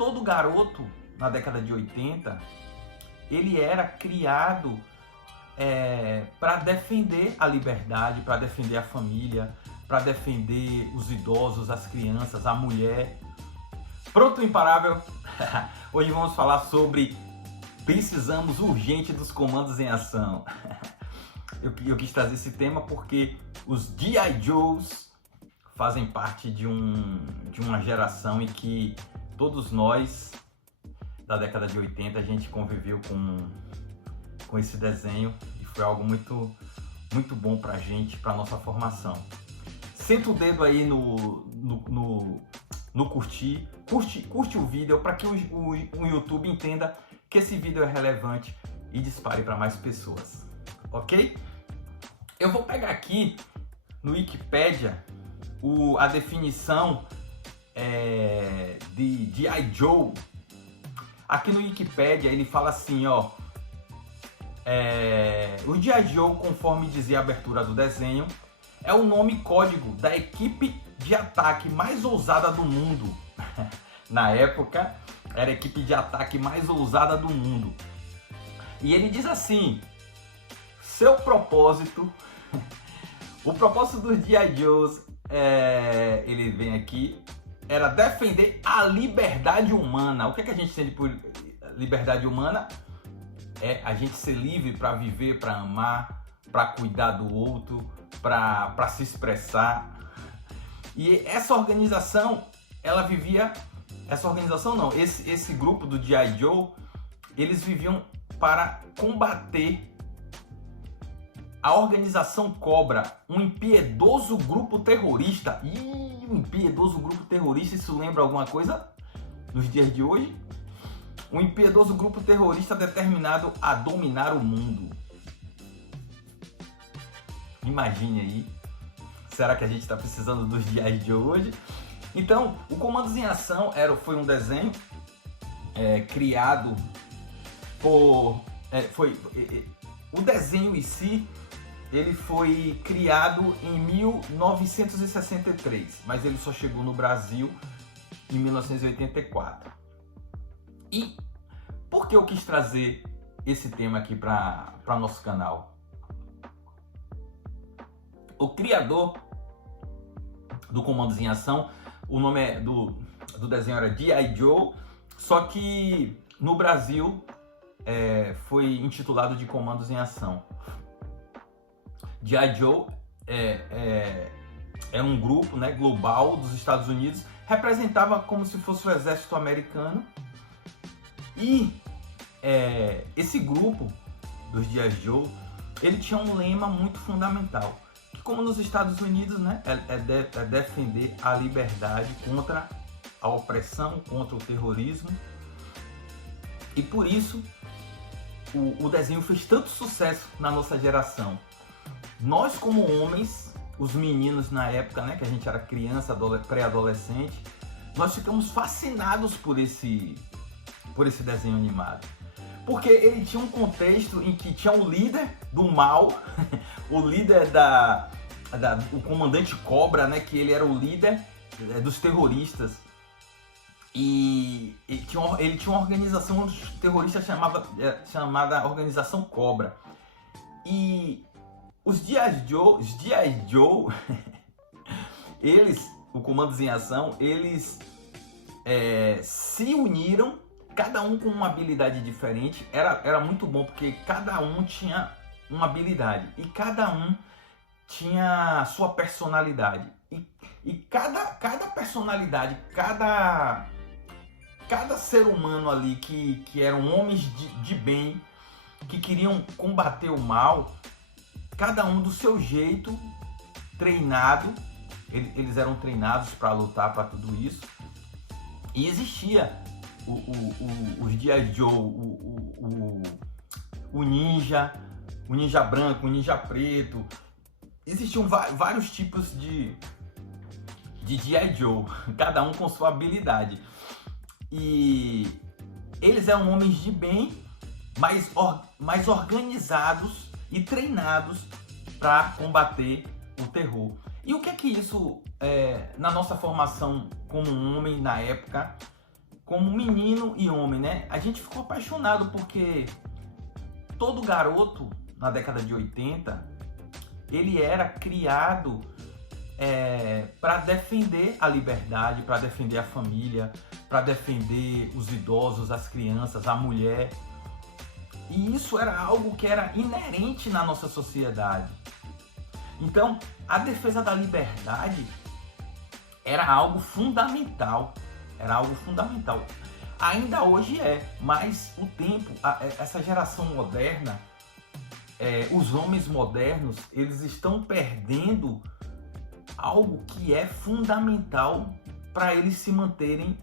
todo garoto na década de 80, ele era criado para defender a liberdade, para defender a família, para defender os idosos, as crianças, a mulher. Pronto, imparável! Hoje vamos falar sobre precisamos urgente dos comandos em ação. Eu quis trazer esse tema porque os G.I. Joes fazem parte de uma geração em que todos nós, da década de 80, a gente conviveu com esse desenho e foi algo muito bom pra gente, pra nossa formação. Senta o dedo aí no curtir, curte o vídeo para que o YouTube entenda que esse vídeo é relevante e dispare para mais pessoas, ok? Eu vou pegar aqui no Wikipedia a definição de G.I. Joe. Aqui no Wikipedia ele fala assim, ó, o G.I. Joe, conforme dizia a abertura do desenho, é o nome código da equipe de ataque mais ousada do mundo. Na época, era a equipe de ataque mais ousada do mundo. E ele diz assim, seu propósito, o propósito dos G.I. Joes, ele vem aqui, era defender a liberdade humana. O que a gente entende por liberdade humana? É a gente ser livre para viver, para amar, para cuidar do outro, para se expressar. E essa organização, ela vivia... Essa organização não, esse grupo do G.I. Joe, eles viviam para combater a organização Cobra, um impiedoso grupo terrorista. Um impiedoso grupo terrorista, isso lembra alguma coisa nos dias de hoje? Um impiedoso grupo terrorista determinado a dominar o mundo. Imagine aí, será que a gente está precisando dos G.I. Joe hoje? Então, o Comandos em Ação foi um desenho criado por... o desenho em si, ele foi criado em 1963, mas ele só chegou no Brasil em 1984. E por que eu quis trazer esse tema aqui para nosso canal? O criador do Comandos em Ação, o nome do desenho era G.I. Joe, só que no Brasil foi intitulado de Comandos em Ação. G.I. Joe é um grupo, né, global dos Estados Unidos, representava como se fosse o exército americano. E esse grupo dos G.I. Joe, ele tinha um lema muito fundamental, que como nos Estados Unidos, né, é defender a liberdade contra a opressão, contra o terrorismo. E por isso o desenho fez tanto sucesso na nossa geração. Nós, como homens, os meninos na época, né, que a gente era criança, pré-adolescente, nós ficamos fascinados por esse desenho animado. Porque ele tinha um contexto em que tinha o líder do mal, o líder o comandante Cobra, né, que ele era o líder dos terroristas. E ele tinha uma organização terrorista chamada Organização Cobra. E os G.I. Joe, o Comandos em Ação, eles se uniram, cada um com uma habilidade diferente. Era muito bom porque cada um tinha uma habilidade e cada um tinha sua personalidade. E cada personalidade, cada ser humano ali que eram homens de bem, que queriam combater o mal, cada um do seu jeito, treinado. Eles eram treinados para lutar, para tudo isso. E existia os G.I. Joe, o ninja branco, o ninja preto. Existiam vários tipos de G.I. Joe, cada um com sua habilidade. E eles eram homens de bem, mais organizados e treinados para combater o terror. E o que é que isso, na nossa formação como um homem na época, como menino e homem, né? A gente ficou apaixonado porque todo garoto na década de 80, ele era criado para defender a liberdade, para defender a família, para defender os idosos, as crianças, a mulher. E isso era algo que era inerente na nossa sociedade. Então, a defesa da liberdade era algo fundamental. Era algo fundamental. Ainda hoje mas o tempo, essa geração moderna, os homens modernos, eles estão perdendo algo que é fundamental para eles se manterem,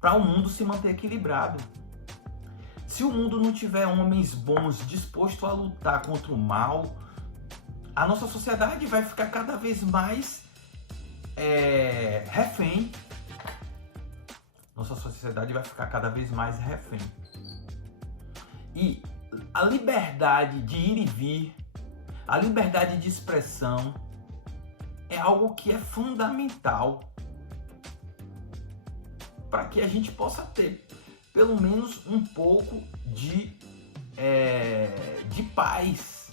para o mundo se manter equilibrado. Se o mundo não tiver homens bons dispostos a lutar contra o mal, a nossa sociedade vai ficar cada vez mais refém. Nossa sociedade vai ficar cada vez mais refém. E a liberdade de ir e vir, a liberdade de expressão é algo que é fundamental para que a gente possa ter pelo menos um pouco de paz.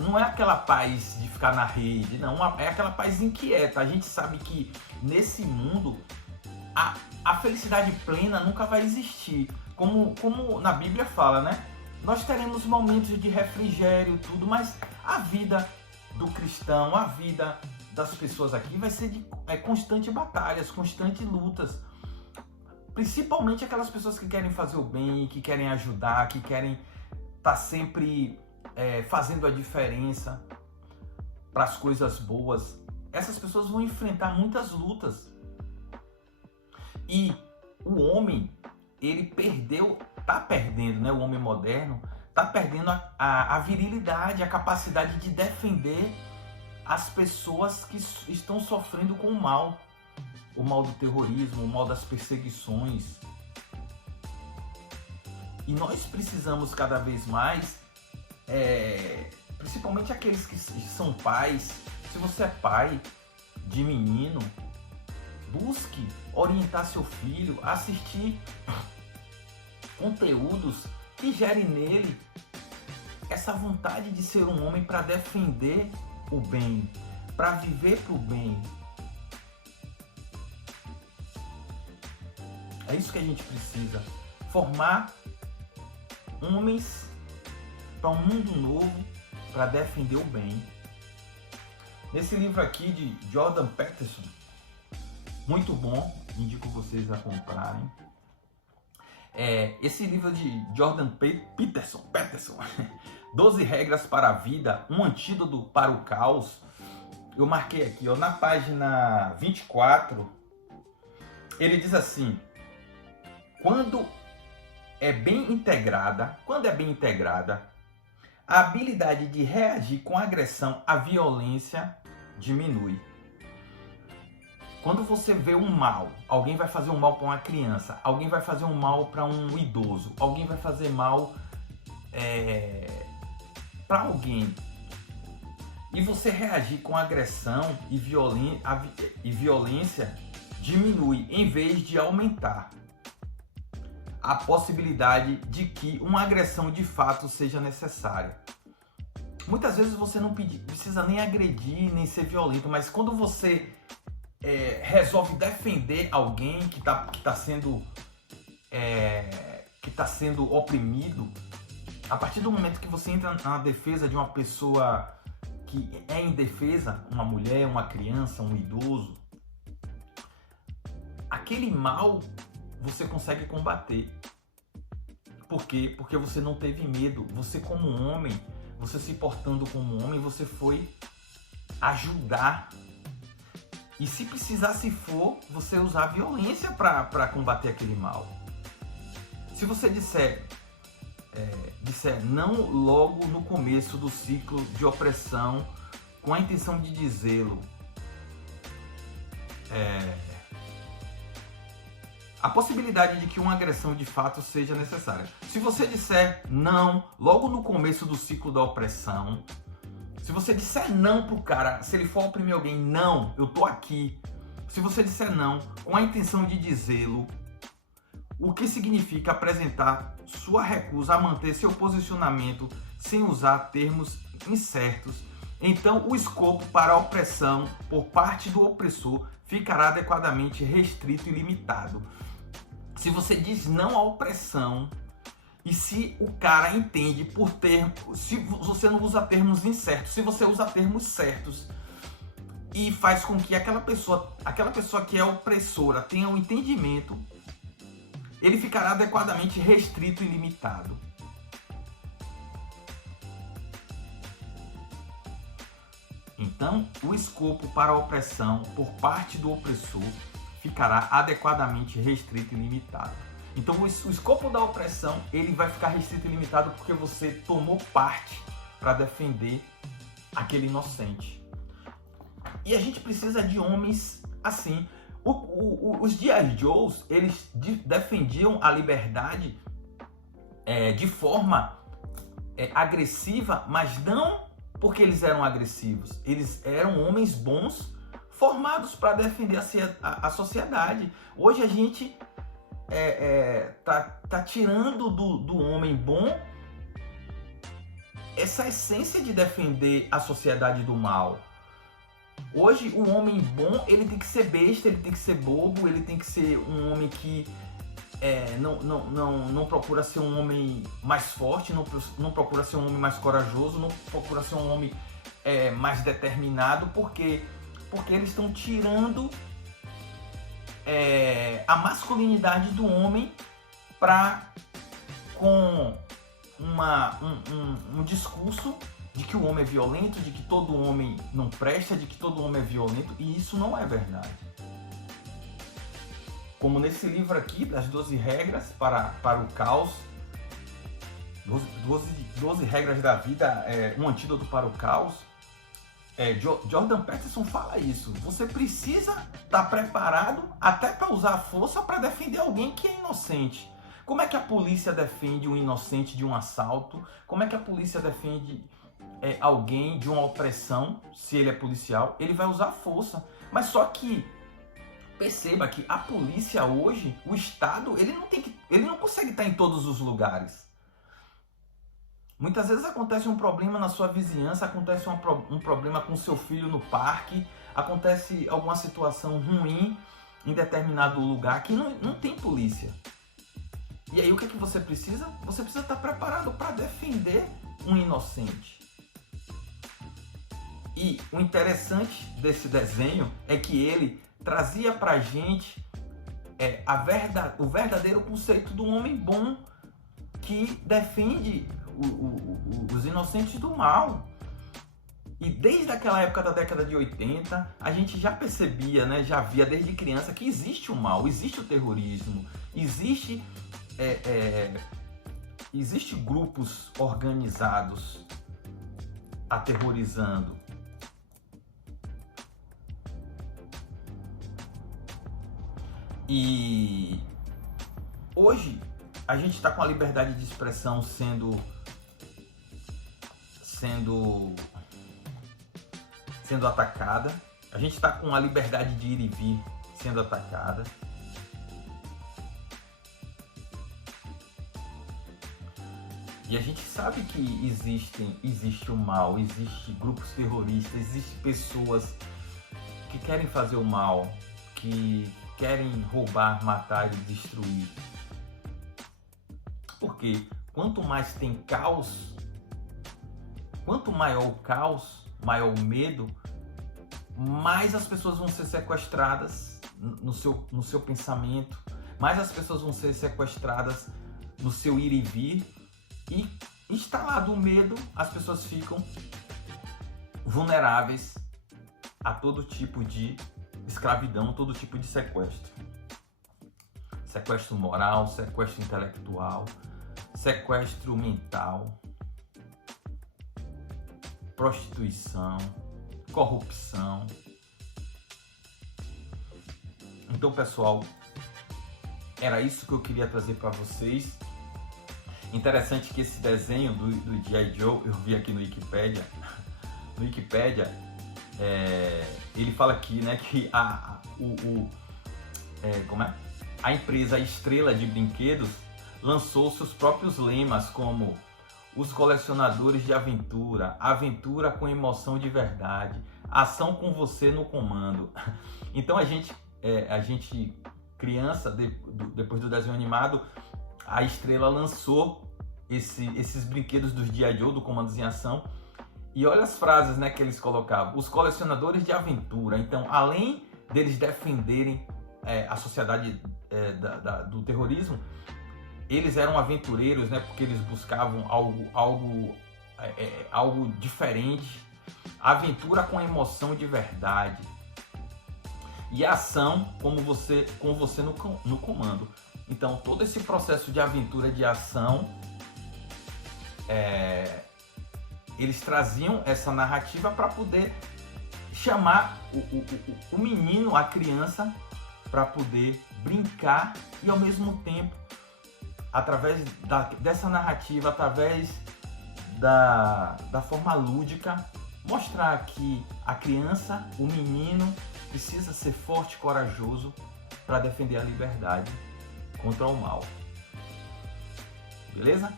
Não é aquela paz de ficar na rede, não, é aquela paz inquieta. A gente sabe que nesse mundo a felicidade plena nunca vai existir. Como na Bíblia fala, né? Nós teremos momentos de refrigério, tudo, mas a vida do cristão, a vida das pessoas aqui vai ser de constantes batalhas, constantes lutas. Principalmente aquelas pessoas que querem fazer o bem, que querem ajudar, que querem estar sempre fazendo a diferença para as coisas boas. Essas pessoas vão enfrentar muitas lutas. E o homem, ele tá perdendo, né? O homem moderno tá perdendo a virilidade, a capacidade de defender as pessoas que estão sofrendo com o mal do terrorismo, o mal das perseguições. E nós precisamos cada vez mais, principalmente aqueles que são pais. Se você é pai de menino, busque orientar seu filho a assistir conteúdos que gerem nele essa vontade de ser um homem para defender o bem, para viver para o bem. É isso que a gente precisa, formar homens para um mundo novo, para defender o bem. Nesse livro aqui de Jordan Peterson, muito bom, indico vocês a comprarem. Esse livro de Jordan Peterson, 12 regras para a vida, um antídoto para o caos. Eu marquei aqui, na página 24, ele diz assim: quando é bem integrada, a habilidade de reagir com agressão à violência diminui. Quando você vê um mal, alguém vai fazer um mal para uma criança, alguém vai fazer um mal para um idoso, alguém vai fazer mal para alguém, e você reagir com agressão e violência, diminui em vez de aumentar a possibilidade de que uma agressão de fato seja necessária. Muitas vezes você não precisa nem agredir, nem ser violento, mas quando você resolve defender alguém que está sendo oprimido, a partir do momento que você entra na defesa de uma pessoa que é indefesa, uma mulher, uma criança, um idoso, aquele mal você consegue combater. Por quê? Porque você não teve medo. Você, como homem, você se portando como homem, você foi ajudar. E se precisar, se for, você usar violência para combater aquele mal. Se você disser não logo no começo do ciclo de opressão, com a intenção de dizê-lo, a possibilidade de que uma agressão de fato seja necessária. Se você disser não logo no começo do ciclo da opressão, se você disser não pro cara, se ele for oprimir alguém, não, eu tô aqui. Se você disser não com a intenção de dizê-lo, o que significa apresentar sua recusa a manter seu posicionamento sem usar termos incertos, então o escopo para a opressão por parte do opressor ficará adequadamente restrito e limitado. Se você diz não à opressão e se o cara entende por termo, se você não usa termos incertos, se você usa termos certos e faz com que aquela pessoa que é opressora tenha um entendimento, ele ficará adequadamente restrito e limitado. Então, o escopo para a opressão por parte do opressor ficará adequadamente restrito e limitado. Então, o escopo da opressão ele vai ficar restrito e limitado porque você tomou parte para defender aquele inocente. E a gente precisa de homens assim. Os G.I. Joes, eles defendiam a liberdade de forma agressiva, mas não porque eles eram agressivos. Eles eram homens bons, formados para defender a sociedade. Hoje a gente tá tirando do homem bom essa essência de defender a sociedade do mal. Hoje o homem bom, ele tem que ser besta, ele tem que ser bobo, ele tem que ser um homem que não procura ser um homem mais forte, não procura ser um homem mais corajoso, não procura ser um homem mais determinado, porque eles estão tirando a masculinidade do homem com um discurso de que o homem é violento, de que todo homem não presta, de que todo homem é violento, e isso não é verdade. Como nesse livro aqui, das 12 regras para o caos, 12 regras da vida, um antídoto para o caos, Jordan Peterson fala isso. Você precisa estar preparado até para usar a força para defender alguém que é inocente. Como é que a polícia defende um inocente de um assalto? Como é que a polícia defende alguém de uma opressão? Se ele é policial, ele vai usar força. Mas só que perceba que a polícia hoje, o Estado, ele não consegue estar em todos os lugares. Muitas vezes acontece um problema na sua vizinhança, acontece um problema com seu filho no parque, acontece alguma situação ruim em determinado lugar que não tem polícia. E aí o que você precisa? Você precisa estar preparado para defender um inocente. E o interessante desse desenho é que ele trazia pra gente o verdadeiro conceito do homem bom que defende os inocentes do mal. E desde aquela época da década de 80, a gente já percebia, né, já via desde criança que existe o mal, existe o terrorismo, existe grupos organizados aterrorizando. E hoje a gente está com a liberdade de expressão sendo atacada. A gente está com a liberdade de ir e vir sendo atacada. E a gente sabe que existe o mal, existe grupos terroristas, existem pessoas que querem fazer o mal, que querem roubar, matar e destruir. Porque quanto mais tem caos, quanto maior o caos, maior o medo, mais as pessoas vão ser sequestradas no seu pensamento, mais as pessoas vão ser sequestradas no seu ir e vir, e instalado o medo, as pessoas ficam vulneráveis a todo tipo de escravidão, todo tipo de sequestro. Sequestro moral, sequestro intelectual, sequestro mental, prostituição, corrupção. Então, pessoal, era isso que eu queria trazer para vocês. Interessante que esse desenho do G.I. Joe, eu vi aqui no Wikipedia, ele fala aqui, né, que a empresa Estrela de Brinquedos lançou seus próprios lemas, como os colecionadores de aventura, aventura com emoção de verdade, ação com você no comando. Então a gente criança, depois do desenho animado, a Estrela lançou esses brinquedos dos G.I. Joe, do Comandos em Ação. E olha as frases, né, que eles colocavam: os colecionadores de aventura. Então, além deles defenderem a sociedade do terrorismo, eles eram aventureiros, né, porque eles buscavam algo diferente, aventura com emoção de verdade, e ação com você no comando. Então, todo esse processo de aventura, de ação, eles traziam essa narrativa para poder chamar o menino, a criança, para poder brincar e, ao mesmo tempo, através dessa narrativa, através da forma lúdica, mostrar que a criança, o menino, precisa ser forte e corajoso para defender a liberdade contra o mal. Beleza?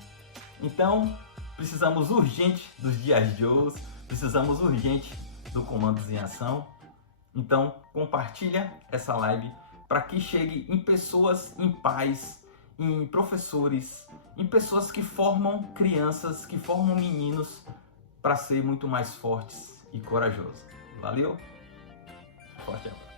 Então, precisamos urgente dos G.I. Joes, precisamos urgente do Comandos em Ação. Então, compartilha essa live para que chegue em pessoas, em pais, em professores, em pessoas que formam crianças, que formam meninos para serem muito mais fortes e corajosos. Valeu? Forte abraço.